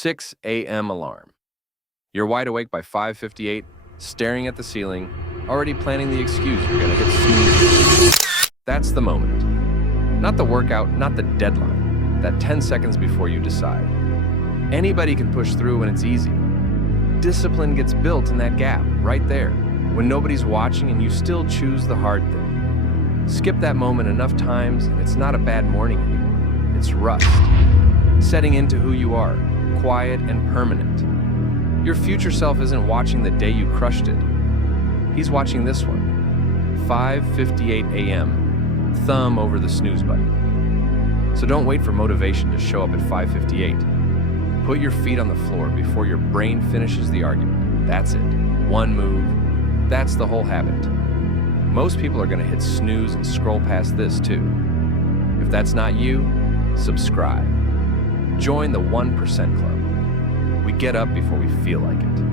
6 a.m. alarm. You're wide awake by 5:58, staring at the ceiling, already planning the excuse you're gonna hit snooze. That's the moment. Not the workout, not the deadline. That 10 seconds before you decide. Anybody can push through when it's easy. Discipline gets built in that gap, right there, when nobody's watching and you still choose the hard thing. Skip that moment enough times and it's not a bad morning anymore. It's rust. Setting into who you are, quiet and permanent. Your future self isn't watching the day you crushed it. He's watching this one. 5:58 a.m. Thumb over the snooze button. So don't wait for motivation to show up at 5:58. Put your feet on the floor before your brain finishes the argument. That's it. One move. That's the whole habit. Most people are going to hit snooze and scroll past this too. If that's not you, subscribe. Join the 1% Club. We get up before we feel like it.